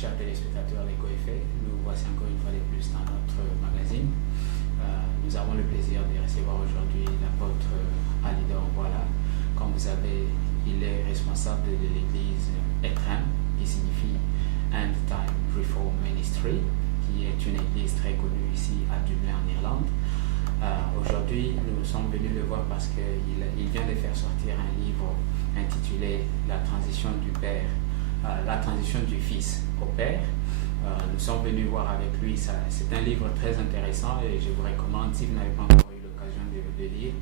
chers téléspectateurs d'EcoFM, nous voici encore une fois de plus dans notre magazine. Nous avons le plaisir de recevoir aujourd'hui l'apôtre Alidor Voilà. Comme vous savez, il est responsable de l'église ETREM, qui signifie End Time Reform Ministry, qui est une église très connue ici à Dublin en Irlande. Aujourd'hui, nous sommes venus le voir parce qu'il vient de faire sortir un livre intitulé La transition du Père, la transition du Fils au Père. Nous sommes venus voir avec lui. C'est un livre très intéressant et je vous recommande, si vous n'avez pas encore eu l'occasion de le lire,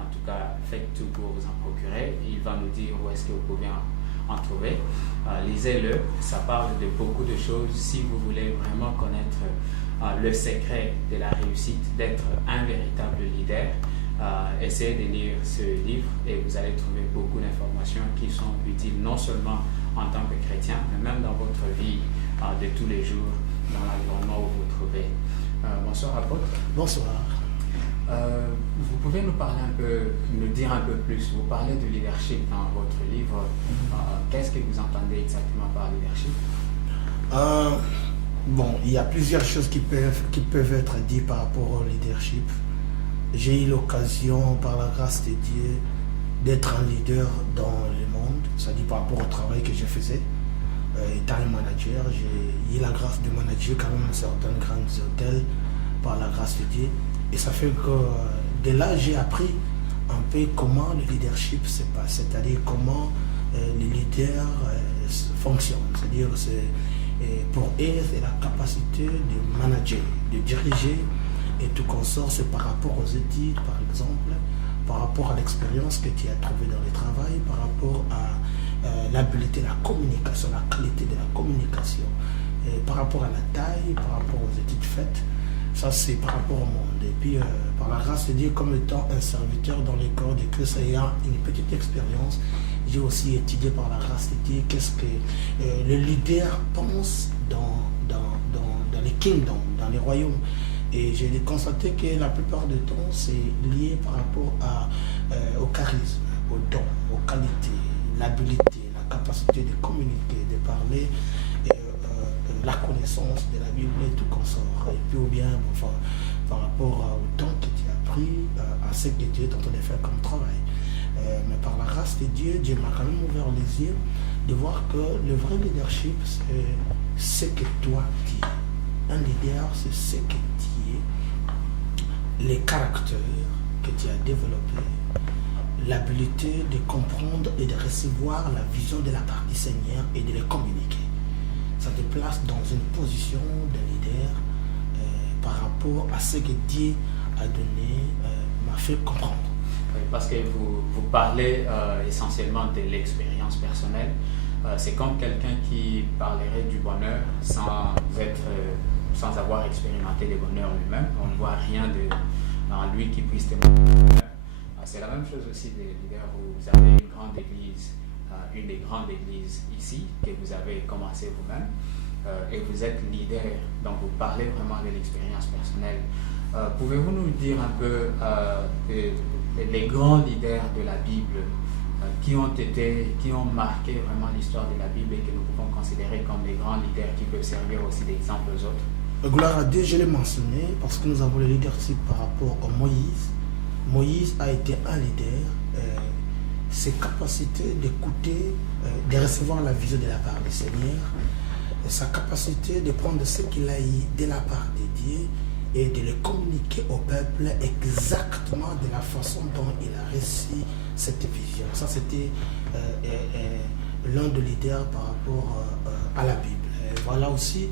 en tout cas, faites tout pour vous en procurer. Il va nous dire où est-ce que vous pouvez en trouver. Lisez-le, ça parle de beaucoup de choses. Si vous voulez vraiment connaître le secret de la réussite, d'être un véritable leader, essayez de lire ce livre et vous allez trouver beaucoup d'informations qui sont utiles non seulement en tant que chrétien, mais même dans votre vie de tous les jours, dans l'environnement où vous vous trouvez. Bonsoir apôtre. Bonsoir. Vous pouvez nous dire un peu plus, vous parlez de leadership dans votre livre. Qu'est-ce que vous entendez exactement par leadership? Il y a plusieurs choses qui peuvent être dites par rapport au leadership. J'ai eu l'occasion, par la grâce de Dieu, d'être un leader dans le monde, c'est-à-dire par rapport au travail que je faisais. Étant un manager, j'ai eu la grâce de manager quand même certains grands hôtels par la grâce de Dieu. Et ça fait que de là, j'ai appris un peu comment le leadership se passe, c'est-à-dire comment les leaders fonctionnent. C'est-à-dire pour eux, c'est la capacité de manager, de diriger et tout consort, c'est par rapport aux études, par exemple, par rapport à l'expérience que tu as trouvée dans le travail, par rapport à l'habileté, la communication, la qualité de la communication, par rapport à la taille, par rapport aux études faites. Ça, c'est par rapport au monde. Et puis, par la grâce de Dieu, comme étant un serviteur dans les corps de Christ, ayant une petite expérience, j'ai aussi étudié par la grâce de Dieu qu'est-ce que le leader pense dans les kingdoms, dans les royaumes. Et j'ai constaté que la plupart du temps, c'est lié par rapport au charisme, aux dons, aux qualités, l'habilité, la capacité de communiquer, de parler, la connaissance de la Bible et tout consort. Et puis ou bien par rapport au temps que tu as pris, à ce que tu es en train de faire comme travail. Mais par la grâce de Dieu, Dieu m'a quand même ouvert les yeux de voir que le vrai leadership, c'est ce que toi tu es. Un leader, c'est ce que tu es, les caractères que tu as développés, l'habilité de comprendre et de recevoir la vision de la part du Seigneur et de les communiquer. Ça te place dans une position de leader par rapport à ce que Dieu a donné, m'a fait comprendre. Parce que vous parlez essentiellement de l'expérience personnelle. C'est comme quelqu'un qui parlerait du bonheur sans avoir expérimenté le bonheur lui-même. On ne voit rien dans lui qui puisse témoigner du bonheur. C'est la même chose aussi des leaders. Vous avez une grande église, une des grandes églises ici, que vous avez commencé vous-même, et vous êtes leader, donc vous parlez vraiment de l'expérience personnelle. Pouvez-vous nous dire un peu les grands leaders de la Bible qui ont marqué vraiment l'histoire de la Bible et que nous pouvons considérer comme des grands leaders qui peuvent servir aussi d'exemple aux autres? Gloire à Dieu, je l'ai mentionné parce que nous avons le leadership par rapport à Moïse. Moïse a été un leader. Ses capacités d'écouter, de recevoir la vision de la part du Seigneur, sa capacité de prendre ce qu'il a eu de la part de Dieu et de le communiquer au peuple exactement de la façon dont il a reçu cette vision. Ça, c'était l'un des leaders par rapport à la Bible. Et voilà aussi,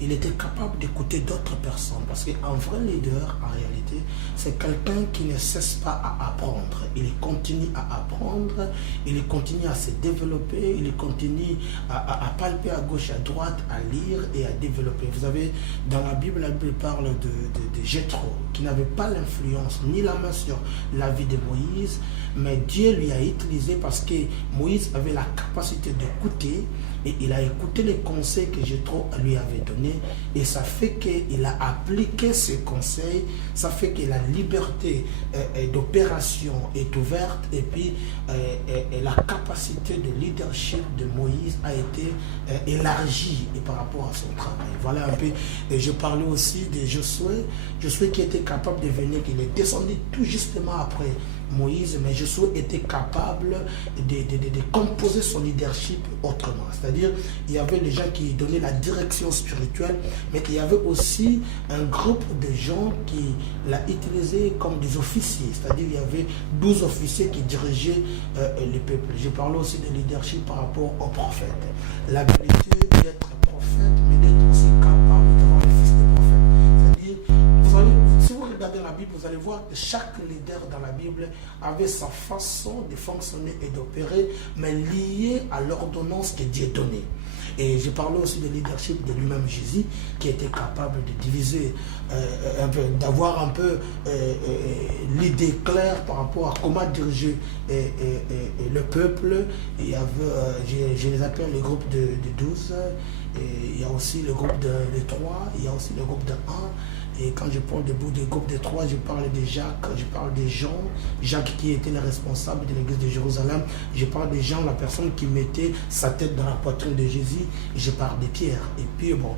il était capable d'écouter d'autres personnes parce qu'un vrai leader, en réalité, c'est quelqu'un qui ne cesse pas à apprendre. Il continue à apprendre, il continue à se développer, il continue à palper à gauche, à droite, à lire et à développer. Vous avez, dans la Bible parle de Jéthro, qui n'avait pas l'influence ni la main sur la vie de Moïse, mais Dieu lui a utilisé parce que Moïse avait la capacité d'écouter, et il a écouté les conseils que Jéthro lui avait donnés, et ça fait qu'il a appliqué ces conseils, ça fait que la liberté d'opération est ouverte, et puis la capacité de leadership de Moïse a été élargie par rapport à son travail. Voilà un peu. Et je parlais aussi de Josué qui était capable de venir, il est descendu tout justement après Moïse, mais Josué était capable de composer son leadership autrement. C'est-à-dire, il y avait les gens qui donnaient la direction spirituelle, mais il y avait aussi un groupe de gens qui l'a utilisé comme des officiers. C'est-à-dire, il y avait 12 officiers qui dirigeaient le peuple. Je parlais aussi de leadership par rapport aux prophètes. L'habilité d'être prophète, mais d'être aussi capable d'avoir le fils de prophète. C'est-à-dire, si vous regardez la Bible, vous allez voir que chaque leader dans la Bible avait sa façon de fonctionner et d'opérer, mais liée à l'ordonnance que Dieu donnait. Et je parlais aussi de leadership de lui-même Jésus, qui était capable de diviser, d'avoir un peu l'idée claire par rapport à comment diriger le peuple. Il y avait, je les appelle le groupe de 12, et il y a aussi le groupe de 3, il y a aussi le groupe de 1. Et quand je parle du groupe des 3, je parle de Jacques, je parle de Jean, Jacques qui était le responsable de l'église de Jérusalem, je parle de Jean, la personne qui mettait sa tête dans la poitrine de Jésus, je parle de Pierre. Et puis bon,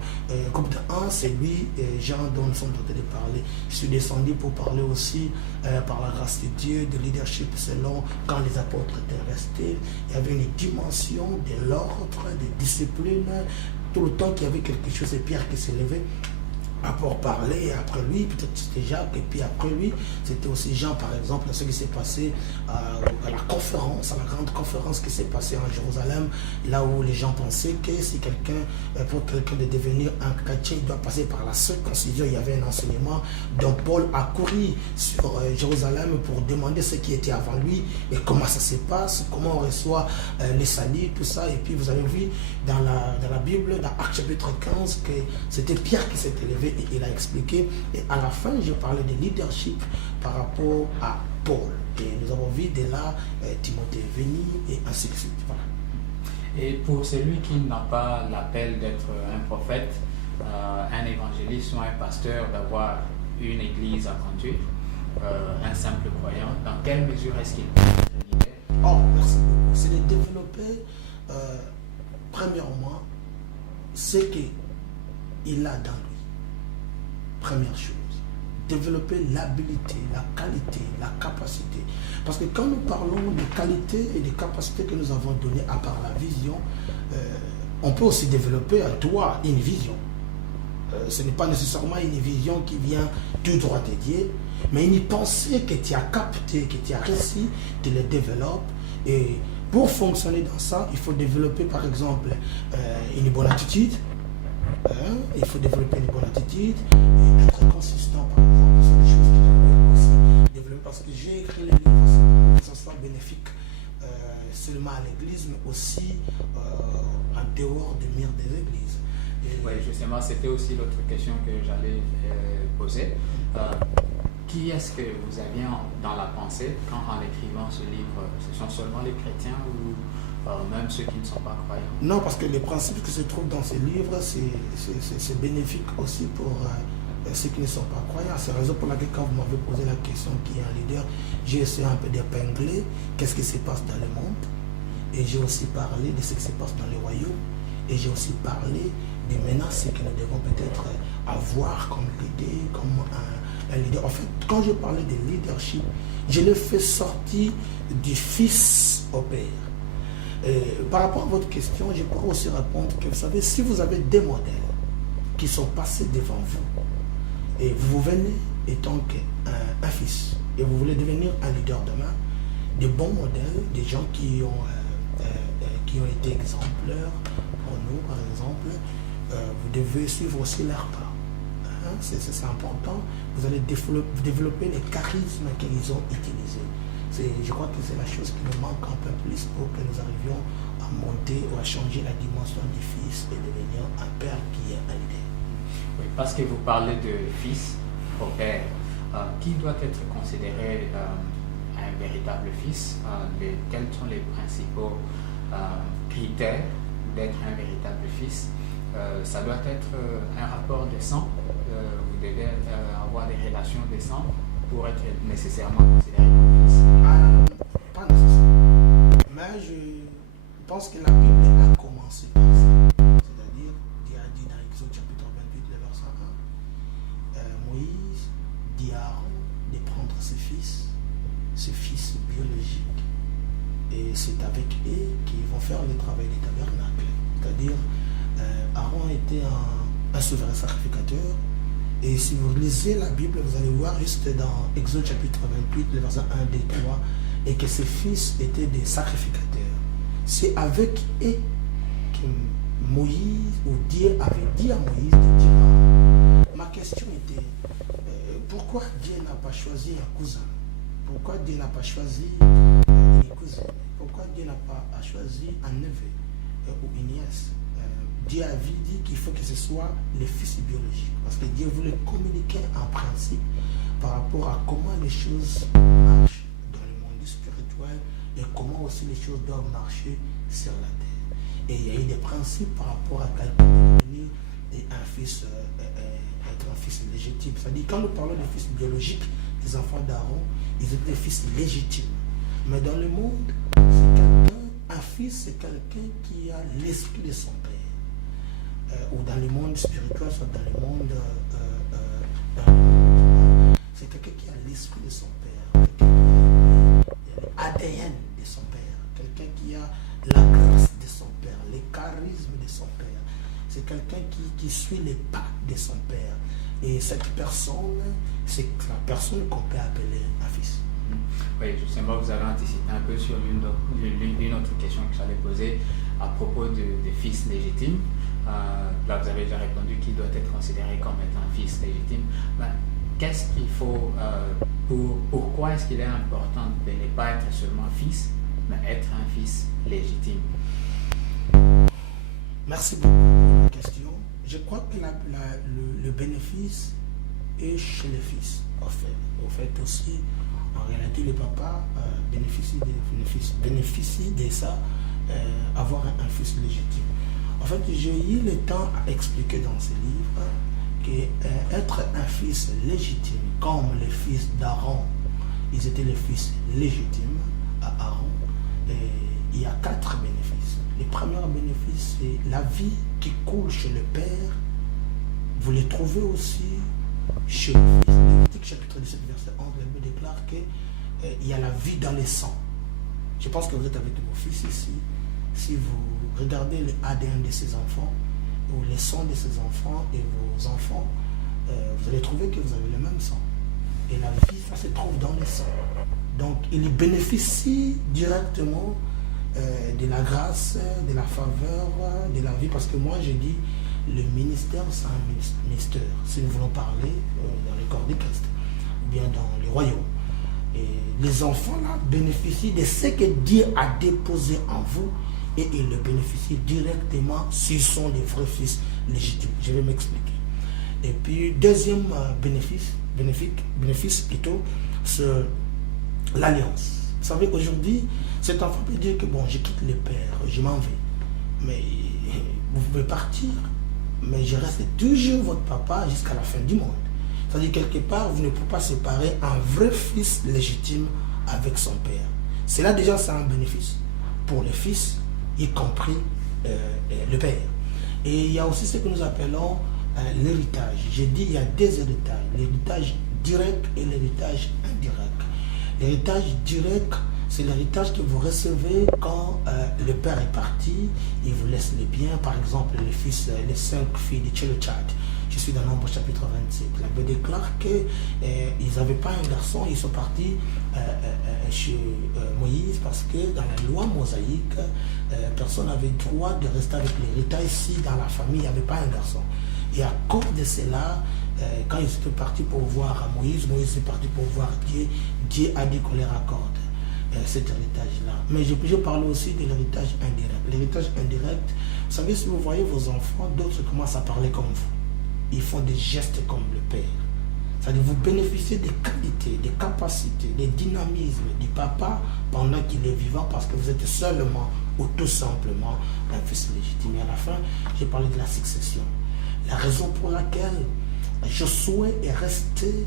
groupe de 1, c'est lui, Jean, dont nous sommes en train de parler. Je suis descendu pour parler aussi, par la grâce de Dieu, de leadership selon quand les apôtres étaient restés. Il y avait une dimension de l'ordre, de discipline, tout le temps qu'il y avait quelque chose, et Pierre qui s'est levé pour parler, et après lui, peut-être c'était Jacques, et puis après lui, c'était aussi Jean, par exemple, ce qui s'est passé à la conférence, à la grande conférence qui s'est passée en Jérusalem, là où les gens pensaient que si pour quelqu'un de devenir un chrétien, il doit passer par la circoncision. Il y avait un enseignement, donc Paul a couru sur Jérusalem pour demander ce qui était avant lui, et comment ça se passe, comment on reçoit les saluts, tout ça. Et puis vous avez vu dans la Bible, dans Actes chapitre 15, que c'était Pierre qui s'était levé, et il a expliqué. Et à la fin, je parlais de leadership par rapport à Paul. Et nous avons vu de là Timothée venir, et ainsi de suite. Voilà. Et pour celui qui n'a pas l'appel d'être un prophète, un évangéliste ou un pasteur, d'avoir une église à conduire, un simple croyant, dans quelle mesure est-ce qu'il peut être leader? Oh, merci beaucoup. C'est de développer, premièrement, ce qu'il a dans lui. Première chose, développer l'habilité, la qualité, la capacité. Parce que quand nous parlons de qualité et de capacité que nous avons données à part la vision, on peut aussi développer à toi une vision. Ce n'est pas nécessairement une vision qui vient tout droit de Dieu, mais une pensée que tu as captée, que tu as réussi, tu les développes. Et pour fonctionner dans ça, il faut développer par exemple une bonne attitude. Il faut développer une bonne attitude et être consistant, par exemple. Ce sont des choses que j'aimerais aussi développer, parce que j'ai écrit les livres pour que ça soit bénéfique seulement à l'église, mais aussi en dehors des murs des églises. Oui, justement, c'était aussi l'autre question que j'allais poser. Qui est-ce que vous aviez dans la pensée quand, en écrivant ce livre, ce sont seulement les chrétiens ou même ceux qui ne sont pas croyants? Non, parce que les principes qui se trouvent dans ces livres, c'est bénéfique aussi pour ceux qui ne sont pas croyants. C'est la raison pour laquelle, quand vous m'avez posé la question qui est un leader, j'ai essayé un peu d'épingler qu'est-ce qui se passe dans le monde, et j'ai aussi parlé de ce qui se passe dans les royaumes, et j'ai aussi parlé des menaces que nous devons peut-être avoir comme idée, comme un leader. En fait, quand je parlais de leadership, je l'ai fait sortir du fils au père. Par rapport à votre question, je pourrais aussi répondre que, vous savez, si vous avez des modèles qui sont passés devant vous, et vous venez étant un fils, et vous voulez devenir un leader demain, des bons modèles, des gens qui ont été exemplaires pour nous, par exemple, vous devez suivre aussi leur pas. C'est important. Vous allez développer les charismes qu'ils ont utilisés. Je crois que c'est la chose qui nous manque un peu plus pour que nous arrivions à monter ou à changer la dimension du fils et devenir un père qui est un leader. Oui, parce que vous parlez de fils au père, qui doit être considéré un véritable fils? Quels sont les principaux critères d'être un véritable fils, ça doit être un rapport de sang. Vous devez avoir des relations de sang pour être nécessairement considéré comme fils. Pas nécessairement. Mais je pense que la Bible a commencé par ça. C'est-à-dire, Dieu a dit dans Exode chapitre 28, le verset 1, Moïse dit à Aaron de prendre ses fils biologiques, et c'est avec eux qu'ils vont faire le travail du tabernacle. C'est-à-dire, Aaron était un souverain sacrificateur. Et si vous lisez la Bible, vous allez voir juste dans Exode chapitre 28, le verset 1, 2, 3, et que ses fils étaient des sacrificateurs. C'est avec eux que Moïse, ou Dieu avait dit à Moïse de dire Aaron. Ma question était, pourquoi Dieu n'a pas choisi un cousin? Pourquoi Dieu n'a pas choisi une cousine? Pourquoi Dieu n'a pas choisi un neveu ou une nièce? Dieu avait dit qu'il faut que ce soit le fils biologique. Parce que Dieu voulait communiquer un principe par rapport à comment les choses marchent dans le monde spirituel et comment aussi les choses doivent marcher sur la terre. Et il y a eu des principes par rapport à quel devenir un fils, être un fils légitime. C'est-à-dire, quand nous parlons de fils biologiques, les enfants d'Aaron, ils étaient fils légitimes. Mais dans le monde, un fils, c'est quelqu'un qui a l'esprit de son père. Ou dans le monde spirituel, soit dans le monde, c'est quelqu'un qui a l'esprit de son père, l'ADN de son père, quelqu'un qui a la grâce de son père, les charismes de son père. C'est quelqu'un qui suit les pas de son père. Et cette personne, c'est la personne qu'on peut appeler un fils. Oui, justement, vous avez anticipé un peu sur l'une autre question que j'allais poser à propos des fils légitimes. Là, vous avez déjà répondu qu'il doit être considéré comme étant un fils légitime. Ben, qu'est-ce qu'il faut, pourquoi est-ce qu'il est important de ne pas être seulement fils, mais être un fils légitime? Merci beaucoup pour la question. Je crois que le bénéfice est chez les fils. Au fait aussi, en réalité, le papa bénéficie de ça, avoir un fils légitime. En fait, j'ai eu le temps à expliquer dans ce livre qu'être un fils légitime, comme les fils d'Aaron, ils étaient les fils légitimes à Aaron, et il y a 4 bénéfices. Le premier bénéfice, c'est la vie qui coule chez le Père. Vous les trouvez aussi chez le Fils. Lévitique chapitre 17, verset 11, la Bible déclare qu'il y a la vie dans les sangs. Je pense que vous êtes avec vos fils ici. Si vous regardez l'ADN de ces enfants, ou les sangs de ces enfants et vos enfants, vous allez trouver que vous avez le même sang. Et la vie, ça se trouve dans les sangs. Donc, il bénéficie directement de la grâce, de la faveur, de la vie. Parce que moi, je dis, le ministère, c'est un mystère. Si nous voulons parler dans le corps de Christ, ou bien dans le royaume. Et les enfants, là, bénéficient de ce que Dieu a déposé en vous. Et ils le bénéficient directement s'ils sont les vrais fils légitimes. Je vais m'expliquer. Et puis, deuxième bénéfice plutôt, c'est l'alliance. Vous savez, aujourd'hui, cet enfant peut dire que bon, je quitte le père, je m'en vais. Mais vous pouvez partir, mais je reste toujours votre papa jusqu'à la fin du monde. C'est-à-dire, quelque part, vous ne pouvez pas séparer un vrai fils légitime avec son père. C'est là déjà, c'est un bénéfice pour les fils, y compris le père. Et il y a aussi ce que nous appelons l'héritage. J'ai dit il y a 2 héritages, l'héritage direct et l'héritage indirect. L'héritage direct, c'est l'héritage que vous recevez quand le père est parti, il vous laisse les biens, par exemple les 5 filles de Tchelochat. Je suis dans Nombre chapitre 27. La Bible déclare qu'ils n'avaient pas un garçon, ils sont partis chez Moïse parce que dans la loi mosaïque, personne n'avait droit de rester avec l'héritage si dans la famille il n'y avait pas un garçon. Et à cause de cela, quand ils étaient partis pour voir Moïse, Moïse est parti pour voir Dieu, Dieu a dit qu'on leur accorde cet héritage-là. Mais je parle aussi de l'héritage indirect. L'héritage indirect, vous savez, si vous voyez vos enfants, d'autres commencent à parler comme vous. Ils font des gestes comme le père. C'est-à-dire vous bénéficiez des qualités, des capacités, des dynamismes du papa pendant qu'il est vivant parce que vous êtes seulement ou tout simplement un fils légitime. Et à la fin, j'ai parlé de la succession. La raison pour laquelle Josué est resté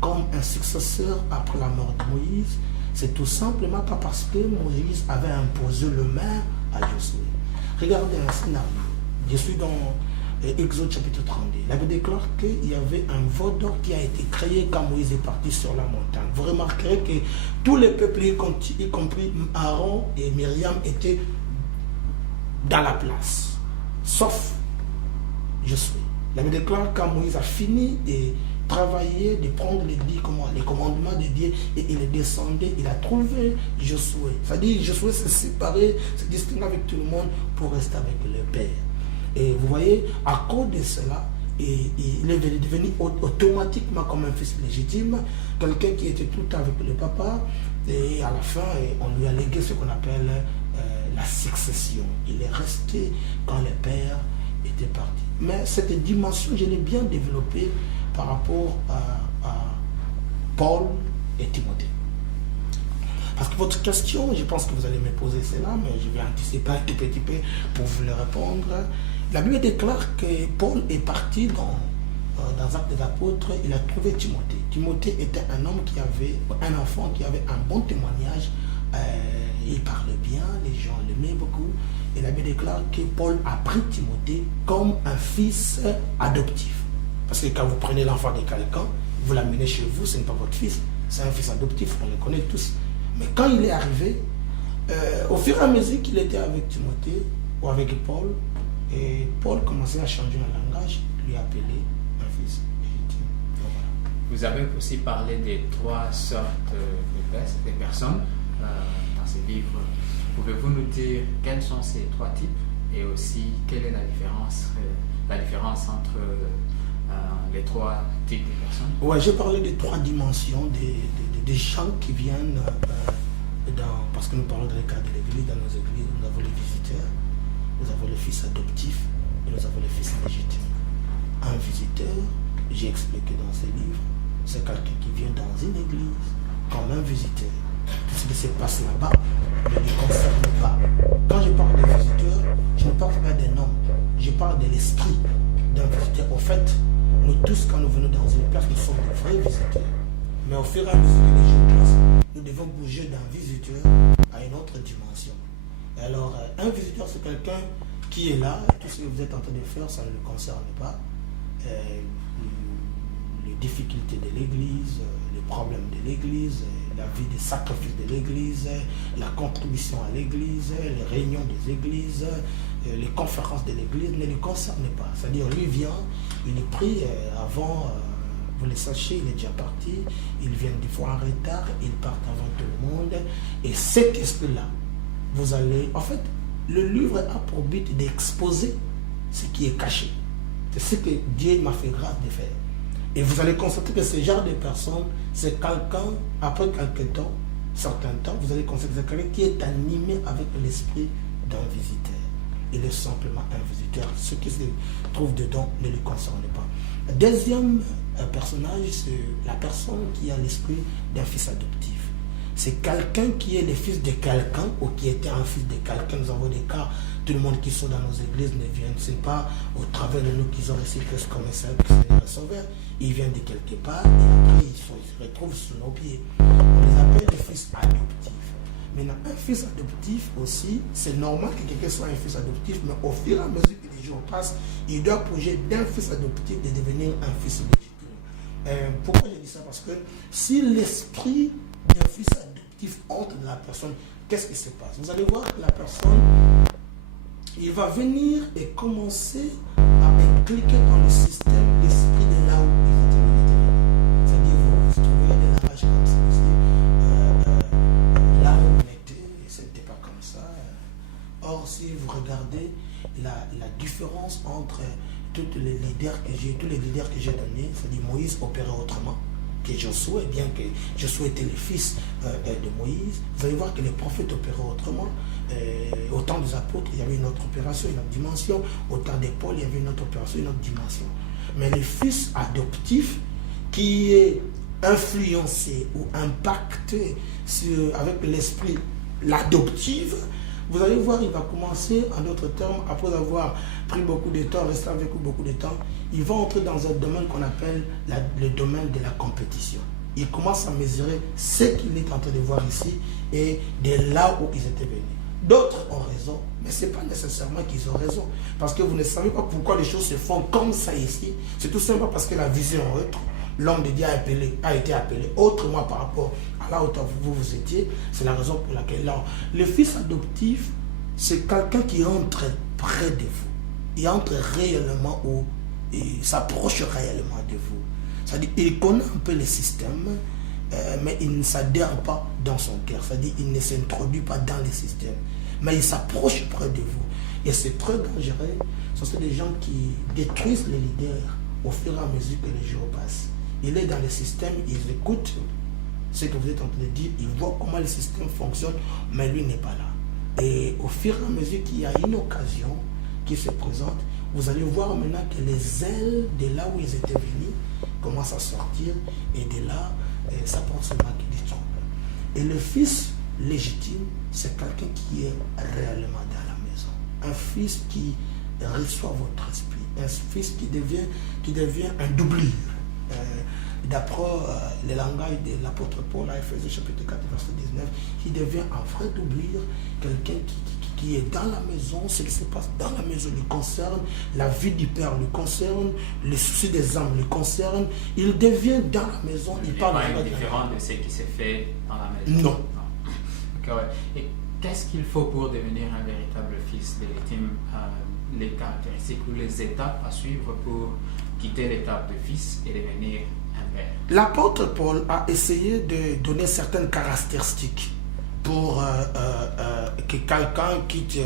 comme un successeur après la mort de Moïse, c'est tout simplement pas parce que Moïse avait imposé le maire à Josué. Regardez un scénario. Je suis dans Exode chapitre 32. Il avait déclaré qu'il y avait un veau d'or qui a été créé quand Moïse est parti sur la montagne. Vous remarquerez que tous les peuples, y compris Aaron et Myriam, étaient dans la place, sauf Josué. Il avait déclaré quand Moïse a fini de travailler, de prendre les commandements de Dieu, et il est descendu, il a trouvé Josué. C'est-à-dire Josué s'est séparé, s'est distingué avec tout le monde pour rester avec le Père. Et vous voyez, à cause de cela, il est devenu automatiquement comme un fils légitime, quelqu'un qui était tout le temps avec le papa, et à la fin, on lui a légué ce qu'on appelle la succession. Il est resté quand le père était parti. Mais cette dimension, je l'ai bien développée par rapport à Paul et Timothée. Parce que votre question, je pense que vous allez me poser cela, mais je vais anticiper un tout petit peu pour vous le répondre. La Bible déclare que Paul est parti dans Actes des Apôtres, il a trouvé Timothée. Timothée était un enfant qui avait un bon témoignage, il parlait bien, les gens l'aimaient beaucoup. Et la Bible déclare que Paul a pris Timothée comme un fils adoptif. Parce que quand vous prenez l'enfant de quelqu'un, vous l'amenez chez vous, ce n'est pas votre fils, c'est un fils adoptif, on le connaît tous. Mais quand il est arrivé, au fur et à mesure qu'il était avec Timothée ou avec Paul, et Paul commençait à changer un langage, lui appeler un fils légitime. Voilà. Vous avez aussi parlé des 3 sortes de personnes dans ces livres. Pouvez-vous nous dire quels sont ces 3 types et aussi quelle est la différence entre les 3 types de personnes? Ouais, j'ai parlé des 3 dimensions des gens qui viennent parce que nous parlons dans le cadre de l'église, dans nos églises, nous avons les visiteurs, nous avons les fils adoptifs et nous avons les fils légitimes. Un visiteur, j'ai expliqué dans ces livres, c'est quelqu'un qui vient dans une église comme un visiteur. Tout ce qui se passe là-bas ne le concerne pas. Quand je parle de visiteurs, je ne parle pas des noms, je parle de l'esprit d'un visiteur. Au fait, nous tous, quand nous venons dans une place, nous sommes des vrais visiteurs. Mais au fur et à mesure que les jours passent, nous devons bouger d'un visiteur à une autre dimension. Alors, un visiteur, c'est quelqu'un qui est là, et tout ce que vous êtes en train de faire, ça ne le concerne pas. Les difficultés de l'église, les problèmes de l'église, la vie des sacrifices de l'église, la contribution à l'église, les réunions des églises, les conférences de l'église ne le concernent pas. C'est-à-dire, lui vient, il est pris avant, vous le sachez, il est déjà parti, il vient des fois en retard, il part avant tout le monde, et cet esprit-là, vous allez... En fait, le livre a pour but d'exposer ce qui est caché. C'est ce que Dieu m'a fait grâce de faire. Et vous allez constater que ce genre de personne, c'est quelqu'un, après quelques temps, certains temps, vous allez constater que c'est quelqu'un qui est animé avec l'esprit d'un visiteur. Il est simplement un visiteur. Ce qui se trouve dedans ne le concerne pas. Deuxième personnage, c'est la personne qui a l'esprit d'un fils adoptif. C'est quelqu'un qui est le fils de quelqu'un ou qui était un fils de quelqu'un. Nous avons des cas, tout le monde qui sont dans nos églises ne vient, c'est pas au travers de nous qu'ils ont reçu Christ comme un sauveur. Ils viennent de quelque part et après ils se retrouvent sous nos pieds. On les appelle les fils adoptifs. Maintenant, un fils adoptif aussi, c'est normal que quelqu'un soit un fils adoptif, mais au fur et à mesure que les jours passent, il doit bouger d'un fils adoptif de devenir un fils légitime. Pourquoi je dis ça? Parce que si l'esprit d'un fils adoptif entre dans la personne, qu'est-ce qui se passe? Vous allez voir que la personne, il va venir et commencer à impliquer dans le système l'esprit de là où il a été. C'est-à-dire, vous trouvez des lavages comme ça aussi. Là où on était, c'était pas comme ça. Or, si vous regardez la différence entre tous les leaders que j'ai donnés, c'est-à-dire Moïse opérait autrement que Josué, bien que Josué était le fils de Moïse, vous allez voir que les prophètes opéraient autrement. Au temps des apôtres, il y avait une autre opération, une autre dimension. Au temps de Paul, il y avait une autre opération, une autre dimension. Mais le fils adoptif qui est influencé ou impacté avec l'esprit, l'adoptive, vous allez voir, il va commencer, en d'autres termes, après avoir pris beaucoup de temps, resté avec vous beaucoup de temps, il va entrer dans un domaine qu'on appelle le domaine de la compétition. Il commence à mesurer ce qu'il est en train de voir ici et de là où ils étaient venus. D'autres ont raison, mais ce n'est pas nécessairement qu'ils ont raison. Parce que vous ne savez pas pourquoi les choses se font comme ça ici. C'est tout simplement parce que la vision est autre. L'homme de Dieu a été appelé autrement par rapport à là où vous étiez. C'est la raison pour laquelle là, le fils adoptif, c'est quelqu'un qui entre près de vous. Il entre réellement où il s'approche réellement de vous. C'est-à-dire qu'il connaît un peu le système, mais il ne s'adhère pas dans son cœur. C'est-à-dire qu'il ne s'introduit pas dans le système, mais il s'approche près de vous. Et c'est très dangereux. Ce sont des gens qui détruisent les leaders au fur et à mesure que les jours passent. Il est dans le système, il écoute ce que vous êtes en train de dire, il voit comment le système fonctionne, mais lui n'est pas là. Et au fur et à mesure qu'il y a une occasion qui se présente, vous allez voir maintenant que les ailes de là où ils étaient venus commencent à sortir, et de là, ça porte ce marque du trompe. Et le fils légitime, c'est quelqu'un qui est réellement dans la maison. Un fils qui reçoit votre esprit. Un fils qui devient un doublure. D'après le langage de l'apôtre Paul à Ephésiens chapitre 4 verset 19, qui devient un vrai doublure, quelqu'un qui est dans la maison, ce qui se passe dans la maison lui concerne, la vie du Père lui concerne, les soucis des âmes lui concernent, il devient dans la maison, il parle pas différent de ce qui s'est fait dans la maison. Non. Okay, ouais. Et qu'est-ce qu'il faut pour devenir un véritable fils légitime, les caractéristiques ou les étapes à suivre pour quitter l'étape de fils et devenir un père? L'apôtre Paul a essayé de donner certaines caractéristiques pour que quelqu'un quitte,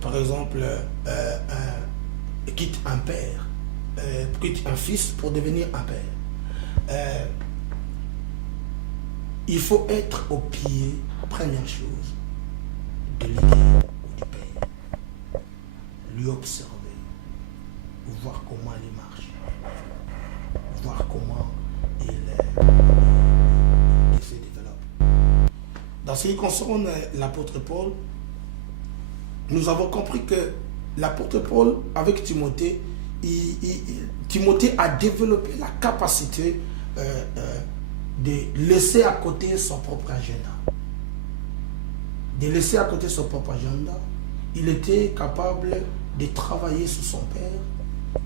par exemple, quitte un père, quitte un fils pour devenir un père. Il faut être au pied, première chose, de l'idée ou du père. Lui observer, voir comment il marche, voir comment il se développe. Dans ce qui concerne l'apôtre Paul, nous avons compris que l'apôtre Paul, avec Timothée, Timothée a développé la capacité de laisser à côté son propre agenda. De laisser à côté son propre agenda. Il était capable de travailler sur son père.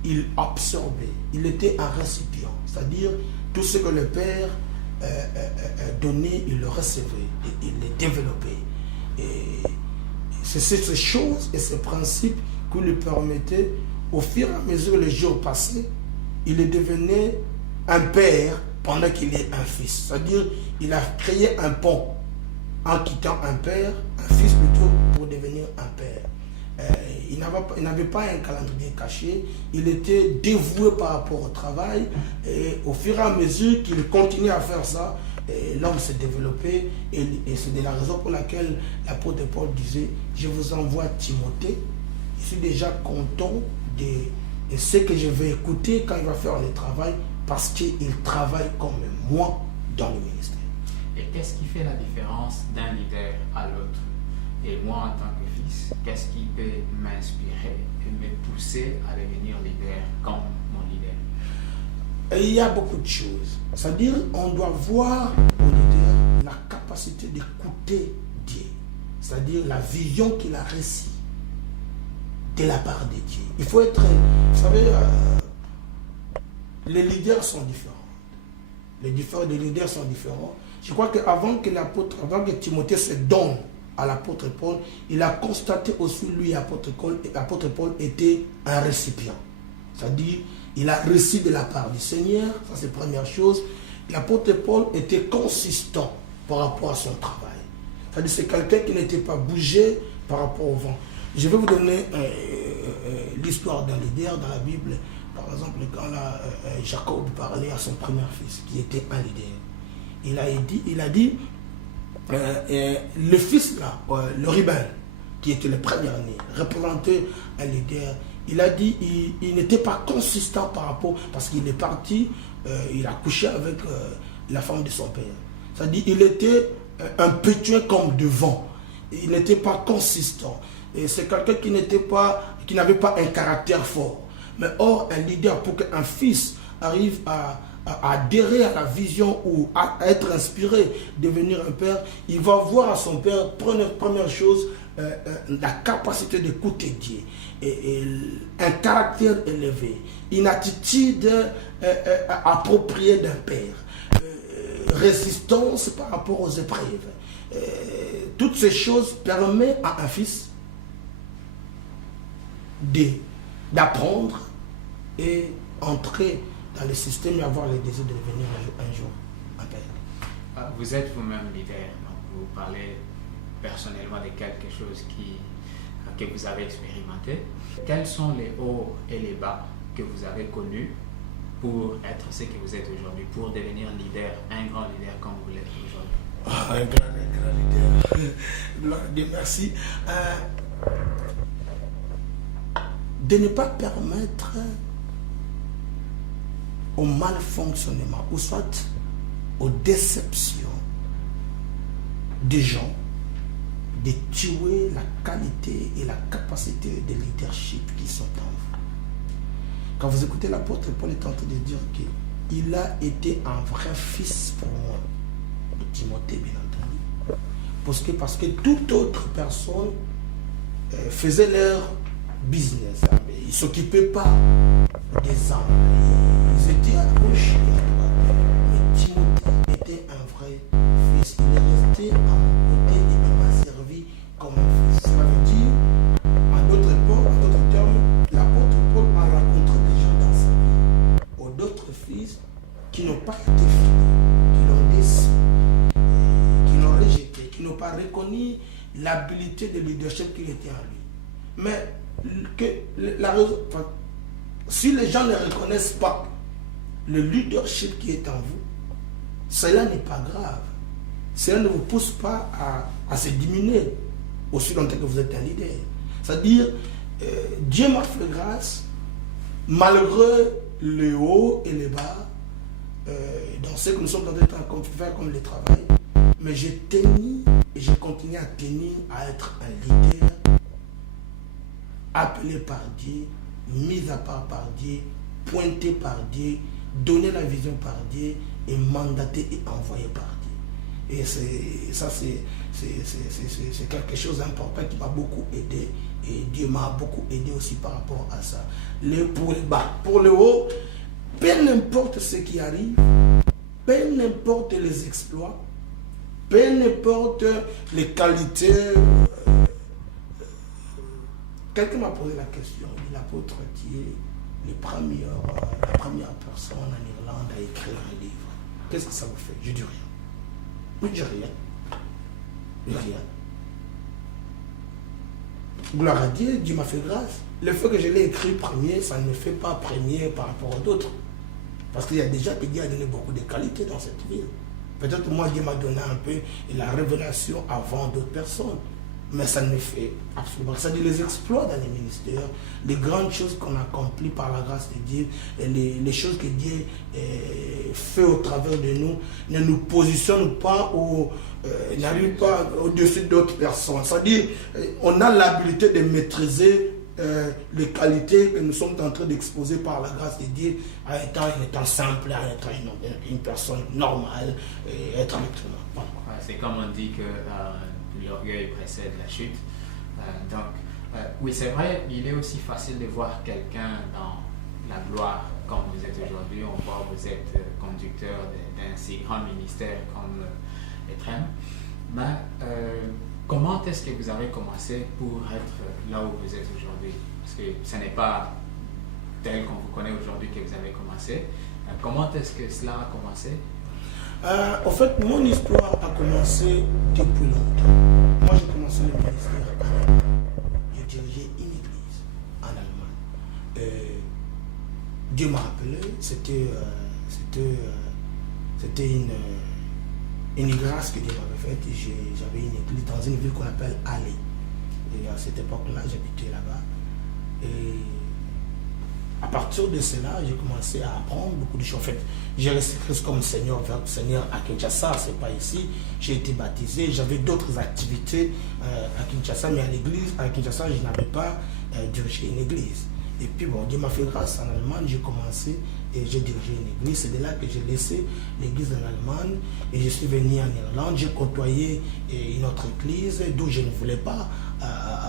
Il absorbait. Il était un récipient. C'est-à-dire, tout ce que le père donnait, il le recevait. Et il le développait. Et c'est ces choses et ces principes qui lui permettaient, au fur et à mesure que les jours passaient, il est devenu un père pendant qu'il est un fils. C'est-à-dire, il a créé un pont en quittant un père, un fils plutôt, pour devenir un père. Il n'avait pas un calendrier caché, il était dévoué par rapport au travail, et au fur et à mesure qu'il continuait à faire ça, l'homme s'est développé, et c'est de la raison pour laquelle l'apôtre Paul disait, je vous envoie Timothée, je suis déjà content de ce que je vais écouter quand il va faire le travail, parce qu'il travaille comme moi dans le ministère. Et qu'est-ce qui fait la différence d'un leader à l'autre? Et moi, en tant que fils, qu'est-ce qui peut m'inspirer et me pousser à devenir leader comme mon leader? Et il y a beaucoup de choses. C'est-à-dire, on doit voir au leader la capacité d'écouter Dieu. C'est-à-dire la vision qu'il a reçue de la part de Dieu. Il faut être, vous savez, les leaders sont différents. Les leaders sont différents. Je crois qu'avant que Timothée se donne à l'apôtre Paul, il a constaté aussi, lui, l'apôtre Paul était un récipient. C'est-à-dire, il a reçu de la part du Seigneur, ça c'est la première chose. L'apôtre Paul était consistant par rapport à son travail. C'est-à-dire, c'est quelqu'un qui n'était pas bougé par rapport au vent. Je vais vous donner l'histoire d'un leader dans la Bible. Par exemple, quand Jacob parlait à son premier fils, qui était un leader, il a dit le fils là, le Ruben, qui était le premier-né, représentait un leader. Il a dit il n'était pas consistant par rapport, parce qu'il est parti, il a couché avec la femme de son père. C'est-à-dire il était impétueux comme de vent. il n'était pas consistant. Et c'est quelqu'un qui n'avait pas un caractère fort. Mais or, un leader, pour qu'un fils arrive à adhérer à la vision ou à être inspiré, devenir un père, il va voir à son père, première chose, la capacité d'écouter Dieu, et un caractère élevé, une attitude appropriée d'un père, résistance par rapport aux épreuves. Toutes ces choses permettent à un fils d'apprendre et entrer dans le système et avoir le désir de devenir un jour un père. Vous êtes vous-même leader, donc vous parlez personnellement de quelque chose que vous avez expérimenté. Quels sont les hauts et les bas que vous avez connus pour être ce que vous êtes aujourd'hui, pour devenir leader, un grand leader comme vous l'êtes aujourd'hui? Un grand leader. Gloire à Dieu, merci. De ne pas permettre au malfonctionnement, ou soit aux déceptions des gens, de tuer la qualité et la capacité de leadership qui sont en vous. Quand vous écoutez l'apôtre Paul est en train de dire qu'il a été un vrai fils pour moi, de Timothée bien entendu, parce que toute autre personne faisait leur business, mais ils ne s'occupaient pas des âmes, ils étaient à gauche et à droite. Mais Timothée était un vrai fils, il est resté à mon côté et il m'a servi comme un fils. Ça veut dire, en d'autres termes, l'apôtre Paul a rencontré des gens dans sa vie, ou d'autres fils qui n'ont pas été fidèles, qui l'ont déçu, qui l'ont rejeté, qui n'ont pas reconnu l'habilité de leadership qu'il était en lui. Mais si les gens ne reconnaissent pas le leadership qui est en vous, cela n'est pas grave. Cela ne vous pousse pas à se diminuer aussi longtemps que vous êtes un leader. C'est-à-dire, Dieu m'a fait grâce, malgré les hauts et les bas, dans ce que nous sommes en train de faire comme le travail, mais j'ai tenu et j'ai continué à tenir à être un leader appelé par Dieu, mis à part par Dieu, pointé par Dieu, donné la vision par Dieu et mandaté et envoyé par Dieu. Et c'est quelque chose d'important qui m'a beaucoup aidé et Dieu m'a beaucoup aidé aussi par rapport à ça. Pour le bas, pour le haut, peu n'importe ce qui arrive, peu n'importe les exploits, peu n'importe les qualités. Quelqu'un m'a posé la question, l'apôtre qui est la première personne en Irlande à écrire un livre. Qu'est-ce que ça vous fait? Je dis rien. Je dis rien. Rien. Gloire à Dieu, Dieu m'a fait grâce. Le fait que je l'ai écrit premier, ça ne me fait pas premier par rapport aux autres. Parce qu'il y a déjà que Dieu a donné beaucoup de qualités dans cette ville. Peut-être moi, Dieu m'a donné un peu la révélation avant d'autres personnes. Mais ça ne fait absolument. C'est-à-dire les exploits dans les ministères, les grandes choses qu'on accomplit par la grâce de Dieu, et les choses que Dieu fait au travers de nous, ne nous positionnent pas n'arrivent pas au-dessus d'autres personnes. C'est-à-dire, on a l'habilité de maîtriser les qualités que nous sommes en train d'exposer par la grâce de Dieu en étant simple, en étant une personne normale, et être avec tout le monde. C'est comme on dit que l'orgueil précède la chute. Oui, c'est vrai, il est aussi facile de voir quelqu'un dans la gloire comme vous êtes aujourd'hui. On voit que vous êtes conducteur d'un si grand ministère comme Etrem. Mais comment est-ce que vous avez commencé pour être là où vous êtes aujourd'hui? Parce que ce n'est pas tel qu'on vous connaît aujourd'hui que vous avez commencé. Comment est-ce que cela a commencé? En fait, mon histoire a commencé depuis longtemps. Moi, j'ai commencé le ministère en Allemagne. J'ai dirigé une église en Allemagne. Dieu m'a appelé, c'était une grâce que Dieu m'avait faite. J'avais une église dans une ville qu'on appelle Halle. Et à cette époque-là, j'habitais là-bas. Et partir de cela, j'ai commencé à apprendre beaucoup de choses. En fait, j'ai resté comme Seigneur à Kinshasa, c'est pas ici. J'ai été baptisé, j'avais d'autres activités à Kinshasa, mais à Kinshasa, je n'avais pas dirigé une église. Et puis bon, Dieu m'a fait grâce. En Allemagne, j'ai commencé et j'ai dirigé une église. C'est de là que j'ai laissé l'église en Allemagne et je suis venu en Irlande. J'ai côtoyé une autre église d'où je ne voulais pas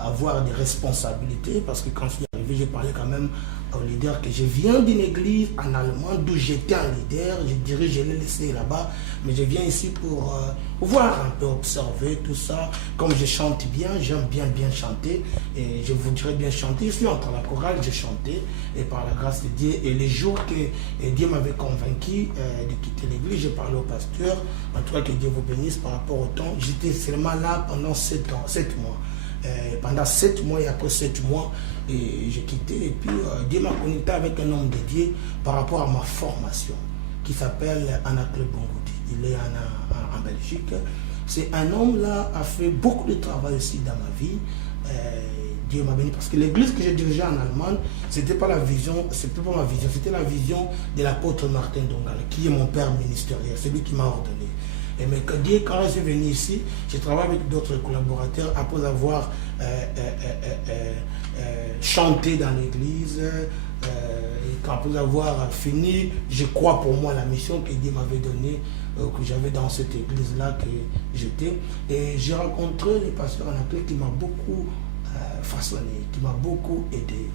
avoir des responsabilités, parce que quand je suis arrivé, j'ai parlé quand même au leader que je viens d'une église en Allemagne d'où j'étais un leader, je l'ai laissé là-bas, mais je viens ici pour voir un peu, observer tout ça. Comme je chante bien, j'aime bien chanter et je voudrais bien chanter. Je suis entre la chorale, j'ai chanté et par la grâce de Dieu, et les jours que Dieu m'avait convaincu de quitter l'église, j'ai parlé au pasteur, en tout cas que Dieu vous bénisse par rapport au temps. J'étais seulement là pendant 7 mois. Pendant 7 mois et après 7 mois, j'ai quitté. Et puis Dieu m'a connecté avec un homme de Dieu par rapport à ma formation qui s'appelle Anakle Bongoudi. Il est en Belgique. C'est un homme là a fait beaucoup de travail aussi dans ma vie. Dieu m'a béni parce que l'église que j'ai dirigée en Allemagne, c'était pas ma vision, c'était la vision de l'apôtre Martin Dongala, qui est mon père ministériel, c'est lui qui m'a ordonné. Et mais quand je suis venu ici, j'ai travaillé avec d'autres collaborateurs après avoir chanté dans l'église, et après avoir fini, je crois pour moi la mission que Dieu m'avait donnée, que j'avais dans cette église-là que j'étais. Et j'ai rencontré le pasteur Anakle qui m'a beaucoup façonné, qui m'a beaucoup aidé.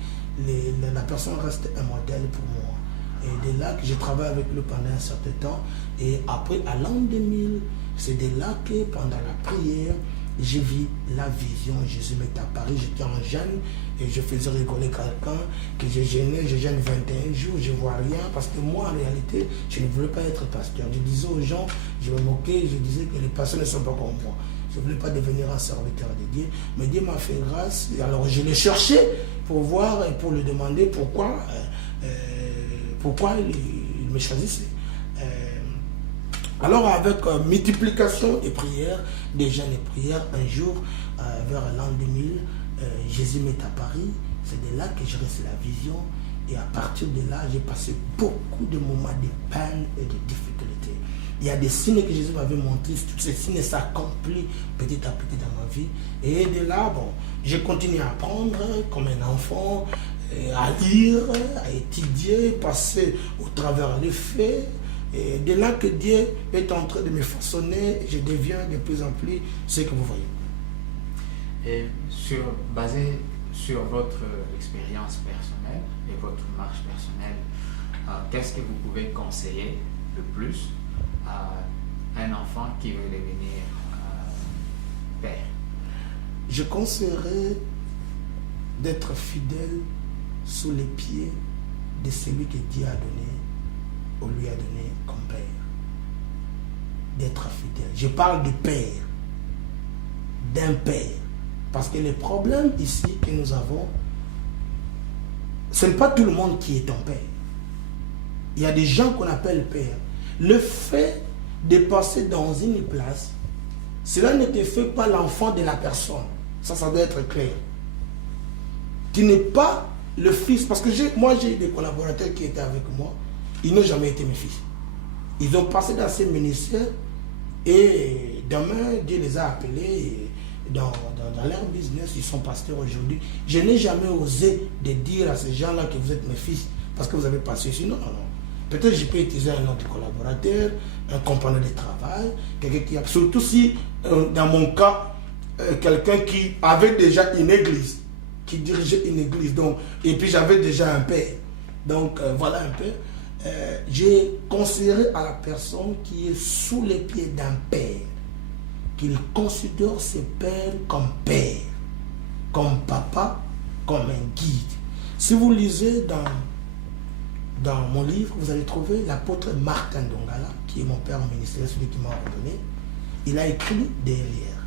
La personne reste un modèle pour moi. Et de là que j'ai travaillé avec lui pendant un certain temps. Et après, à l'an 2000, c'est de là que pendant la prière, j'ai vu la vision. Jésus m'est apparu, j'étais en jeûne et je faisais rigoler quelqu'un que je jeûne 21 jours, je ne vois rien. Parce que moi, en réalité, je ne voulais pas être pasteur. Je disais aux gens, je me moquais, je disais que les pasteurs ne sont pas comme moi. Je ne voulais pas devenir un serviteur de Dieu. Mais Dieu m'a fait grâce. Alors je l'ai cherché pour voir et pour lui demander pourquoi il me choisissait. Alors avec multiplication des prières, des jeûnes et prières, un jour, vers l'an 2000, Jésus m'est apparu. C'est de là que j'ai reçu la vision. Et à partir de là, j'ai passé beaucoup de moments de peine et de difficultés. Il y a des signes que Jésus m'avait montrés. Tous ces signes s'accomplissent petit à petit dans ma vie. Et de là, bon, j'ai continué à apprendre comme un enfant, à lire, à étudier, passer au travers les faits. Et de là que Dieu est en train de me façonner, je deviens de plus en plus ce que vous voyez. Et basé sur votre expérience personnelle et votre marche personnelle, qu'est-ce que vous pouvez conseiller le plus à un enfant qui veut devenir père? Je conseillerais d'être fidèle sous les pieds de celui que Dieu a donné ou lui a donné comme père. D'être fidèle. Je parle de père, d'un père. Parce que le problème ici que nous avons, ce n'est pas tout le monde qui est ton père. Il y a des gens qu'on appelle père. Le fait de passer dans une place, cela ne te fait pas l'enfant de la personne. Ça doit être clair. Tu n'es pas le fils. Parce que moi, j'ai des collaborateurs qui étaient avec moi. Ils n'ont jamais été mes fils. Ils ont passé dans ces ministères et demain, Dieu les a appelés dans leur business. Ils sont pasteurs aujourd'hui. Je n'ai jamais osé de dire à ces gens-là que vous êtes mes fils parce que vous avez passé ici. Non. Peut-être je peux utiliser un autre collaborateur, un compagnon de travail, quelqu'un qui a... Surtout si, dans mon cas, quelqu'un qui avait déjà une église, qui dirigeait une église, donc, et puis j'avais déjà un père. Donc, voilà un peu. J'ai conseillé à la personne qui est sous les pieds d'un père, qu'il considère ses pères comme père, comme papa, comme un guide. Si vous lisez dans mon livre, vous allez trouver l'apôtre Martin Dongala, qui est mon père au ministère, celui qui m'a ordonné. Il a écrit derrière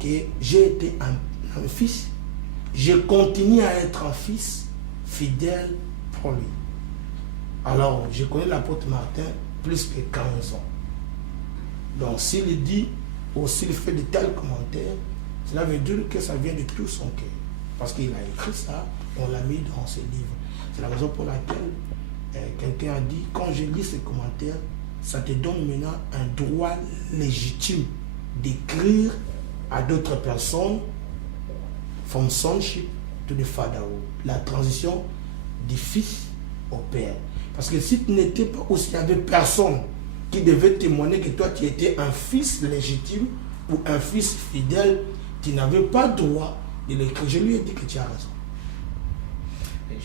que j'ai été un fils, je continue à être un fils fidèle pour lui. Alors, je connais l'apôtre Martin plus que 15 ans. Donc, s'il dit ou s'il fait de tels commentaires, cela veut dire que ça vient de tout son cœur. Parce qu'il a écrit ça, on l'a mis dans ses livres. C'est la raison pour laquelle quelqu'un a dit, quand je lis ces commentaires, ça te donne maintenant un droit légitime d'écrire à d'autres personnes from sonship to the fatherhood, la transition du fils au père. Parce que si tu n'étais pas, ou s'il n'y avait personne qui devait témoigner que toi tu étais un fils légitime ou un fils fidèle, tu n'avais pas droit de l'écrire. Je lui ai dit que tu as raison.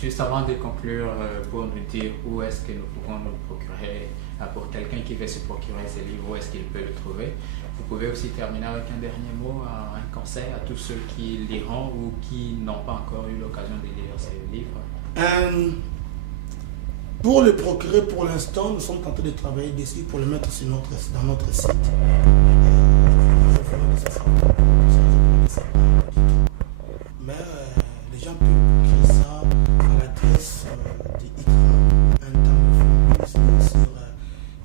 Juste avant de conclure, pour nous dire où est-ce que nous pouvons nous procurer, pour quelqu'un qui veut se procurer ces livres, où est-ce qu'il peut le trouver. Vous pouvez aussi terminer avec un dernier mot, un conseil à tous ceux qui liront ou qui n'ont pas encore eu l'occasion de lire ces livres. Pour le procurer, pour l'instant, nous sommes en train de travailler dessus pour le mettre sur dans notre site. Mais les gens peuvent écrire ça à l'adresse de ITRA, sur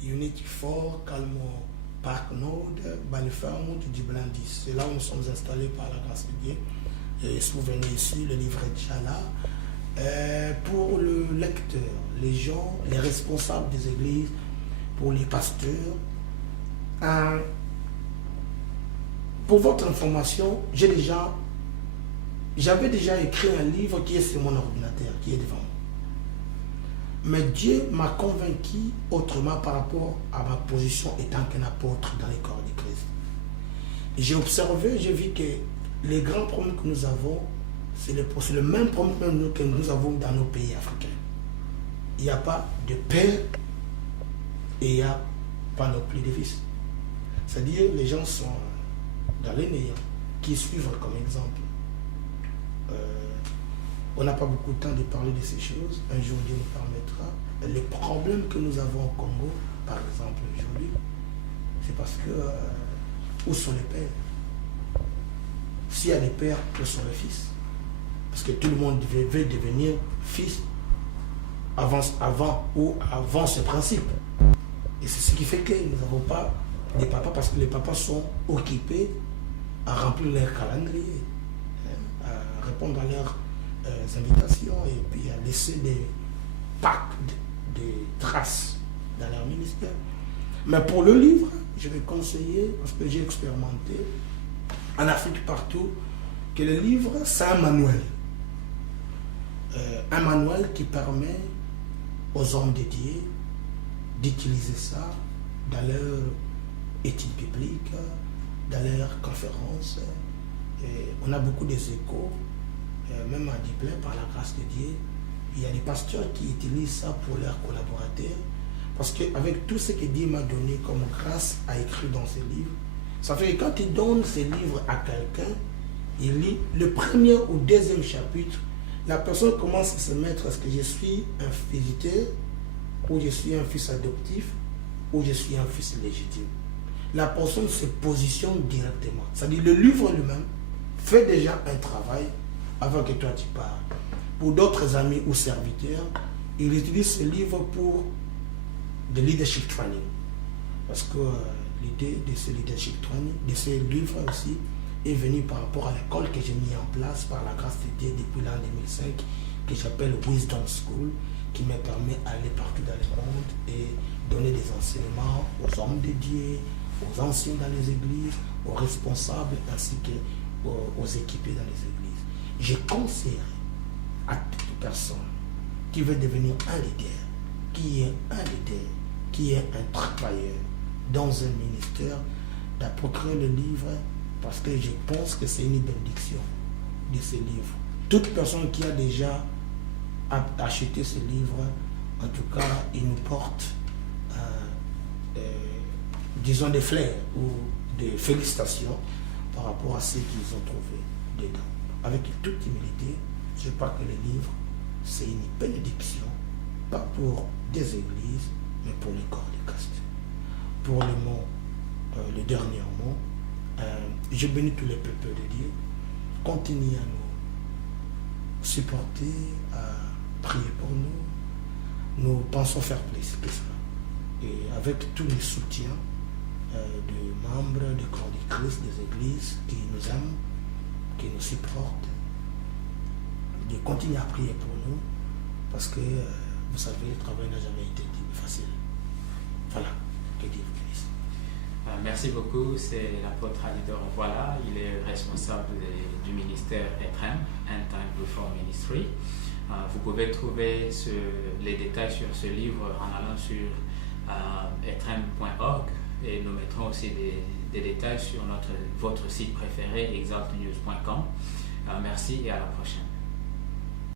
Unity 4, Calmo Park Nord, Balifermo, du Blandis. C'est là où nous sommes installés par la grâce de Dieu. Et si vous venez ici, le livre est déjà là. Pour le lecteur, les gens, les responsables des églises, pour les pasteurs, pour votre information, j'avais déjà écrit un livre qui est sur mon ordinateur, qui est devant moi. Mais Dieu m'a convaincu autrement par rapport à ma position étant qu'un apôtre dans le corps de Christ. J'ai observé, j'ai vu que les grands problèmes que nous avons, c'est le même problème que nous avons dans nos pays africains. Il n'y a pas de père et il n'y a pas non plus de fils. C'est-à-dire les gens sont dans les néants, qui suivent comme exemple. On n'a pas beaucoup de temps de parler de ces choses. Un jour, Dieu nous permettra. Les problèmes que nous avons au Congo, par exemple aujourd'hui, c'est parce que où sont les pères? S'il y a des pères, où sont les fils? Parce que tout le monde veut devenir fils avant ce principe. Et c'est ce qui fait que nous n'avons pas des papas, parce que les papas sont occupés à remplir leur calendrier, à répondre à leurs invitations et puis à laisser des packs, des traces dans leur ministère. Mais pour le livre, je vais conseiller, parce que j'ai expérimenté en Afrique partout, que le livre, c'est un manuel. Un manuel qui permet aux hommes dédiés d'utiliser ça dans leur études bibliques, dans leurs conférences. Et on a beaucoup des échos, même à Dipley, par la grâce de Dieu. Il y a des pasteurs qui utilisent ça pour leurs collaborateurs. Parce qu'avec tout ce que Dieu m'a donné comme grâce à écrire dans ces livres, ça fait que quand il donne ces livres à quelqu'un, il lit le premier ou deuxième chapitre, la personne commence à se mettre, est-ce que je suis un fils, ou je suis un fils adoptif, ou je suis un fils légitime. La personne se positionne directement. C'est-à-dire le livre lui-même fait déjà un travail avant que toi tu parles. Pour d'autres amis ou serviteurs, ils utilisent ce livre pour de leadership training. Parce que l'idée de ce leadership training, de ce livre aussi, est venue par rapport à l'école que j'ai mis en place par la grâce de Dieu depuis l'an 2005, que j'appelle Wisdom School, qui me permet d'aller partout dans le monde et donner des enseignements aux hommes de Dieu, aux anciens dans les églises, aux responsables ainsi qu'aux équipés dans les églises. Je conseillerais à toute personne qui veut devenir un leader, qui est un leader, qui est un travailleur dans un ministère, de procurer le livre, parce que je pense que c'est une bénédiction de ce livre. Toute personne qui a déjà acheté ce livre, en tout cas, il nous porte disons des fleurs ou des félicitations par rapport à ce qu'ils ont trouvé dedans. Avec toute humilité, je crois que le livre, c'est une bénédiction, pas pour des églises, mais pour le corps de Christ. Pour le mot, le dernier mot, je bénis tous les peuples de Dieu. Continuez à nous supporter, à prier pour nous. Nous pensons faire plus que cela. Et avec tous les soutiens de membres du corps du Christ, des églises qui nous aiment, qui nous supportent, de continuer à prier pour nous parce que, vous savez, le travail n'a jamais été facile. Voilà, que dire, Chris. Merci beaucoup, c'est l'apôtre Alidor. Voilà, il est responsable du ministère ETREM, End Time Reform Ministry. Vous pouvez trouver les détails sur ce livre en allant sur etrem.org et nous mettrons aussi des détails sur votre site préféré, exaltnews.com. Merci et à la prochaine.